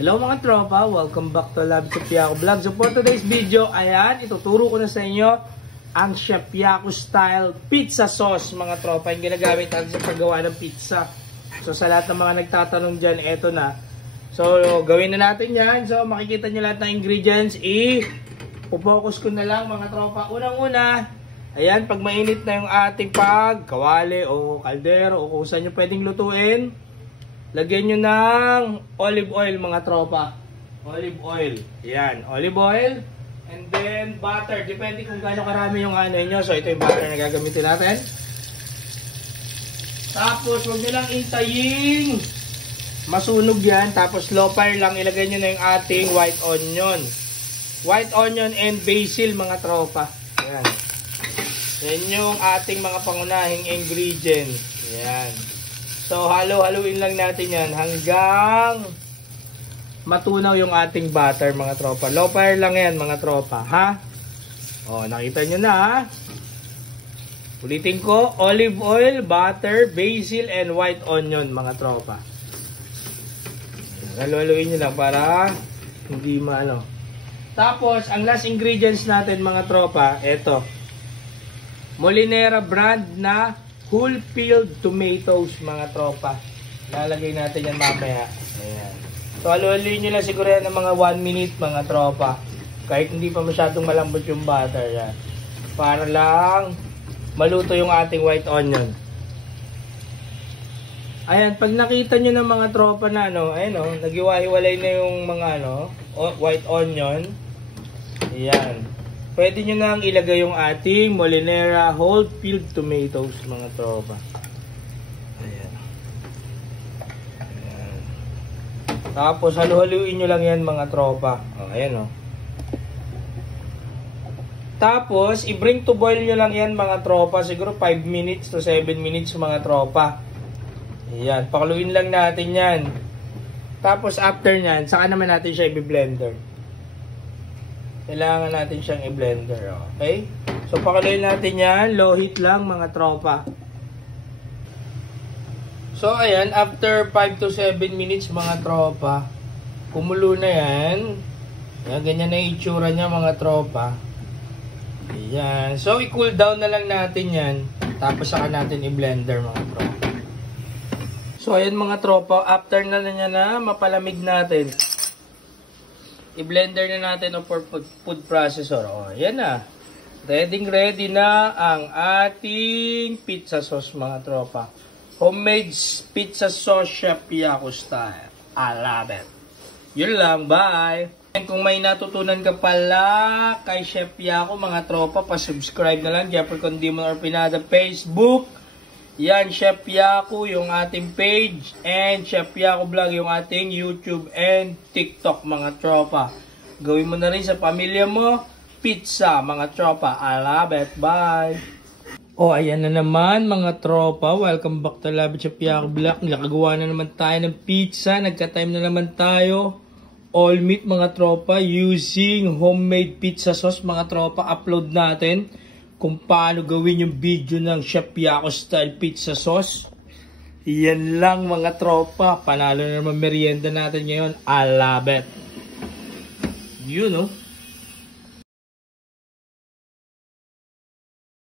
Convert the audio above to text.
Hello mga tropa, welcome back to Love Chef Yaco Vlog. So for today's video, ayan, ituturo ko na sa inyo ang Chef Yaco style pizza sauce mga tropa. Yung ginagamit natin sa paggawa ng pizza. So sa lahat ng mga nagtatanong dyan, eto na. So gawin na natin yan. So makikita nyo lahat ng ingredients. Focus ko na lang mga tropa. Unang-una, ayan, pag mainit na yung ating kawali o kaldero o kung saan nyo pwedeng lutuin, lagyan nyo ng olive oil mga tropa. Olive oil. Yan. Olive oil. And then butter. Depende kung gaano karami yung ano nyo. So ito yung butter na gagamitin natin. Tapos huwag nyo lang intayin masunog yan. Tapos low fire lang. Ilagay nyo na yung ating white onion. White onion and basil mga tropa. Yan. Yan yung ating mga pangunahing ingredients. Yan. So, halo-haluin lang natin yan hanggang matunaw yung ating butter, mga tropa. Low fire lang yan, mga tropa, ha? O, nakita nyo na, ha? Ulitin ko, olive oil, butter, basil, and white onion, mga tropa. Halo-haluin nyo lang para hindi maano. Tapos, ang last ingredients natin, mga tropa, eto. Molinera brand na whole peeled tomatoes mga tropa. Lalagay natin yan mamaya. Ayan. So haluhaluin nyo lang siguro yan ng mga 1 minute mga tropa. Kahit hindi pa masyadong malambot yung butter yan. Para lang maluto yung ating white onion. Ayan, pag nakita nyo ng mga tropa na ayan nagiwa-hiwalay na yung mga white onion. Ayan. Pwede nyo nang ilagay yung ating Molinera whole peeled tomatoes mga tropa. Ayan. Ayan. Tapos halu-haluin nyo lang yan mga tropa. Ayan o. Tapos i-bring to boil nyo lang yan mga tropa. Siguro 5 minutes to 7 minutes mga tropa. Ayan. Pakuluin lang natin yan. Tapos after nyan, saka naman natin siya i-blender. Kailangan natin siyang i-blender, okay? So, pakuluin natin yan. Low heat lang, mga tropa. So, ayan. After 5 to 7 minutes, mga tropa, kumulo na yan. Ayan, ganyan na yung itsura niya, mga tropa. Ayan. So, i-cool down na lang natin yan. Tapos, saka natin i-blender, mga tropa. So, ayan, mga tropa. After na niya na mapalamig natin, i-blender na natin for food processor. Yan na. Ready na ang ating pizza sauce, mga tropa. Homemade pizza sauce, Chef Yaco style. I love it. Yun lang. Bye. And kung may natutunan ka pala kay Chef Yaco, mga tropa, pa-subscribe na lang. Jeffrey Condimon or Pinada Facebook. Yan, Chef Yaco yung ating page, and Chef Yaco Vlog yung ating YouTube and TikTok, mga tropa. Gawin mo na rin sa pamilya mo, pizza, mga tropa. I love it. Bye! Ayan na naman, mga tropa. Welcome back to Love Chef Yaco Vlog. Nakagawa na naman tayo ng pizza. Nagka-time na naman tayo. All meat, mga tropa, using homemade pizza sauce, mga tropa. Upload natin kung paano gawin yung video ng Chef Yaco style pizza sauce. Yan lang, mga tropa. Panalo na naman merienda natin ngayon. I love it. You know.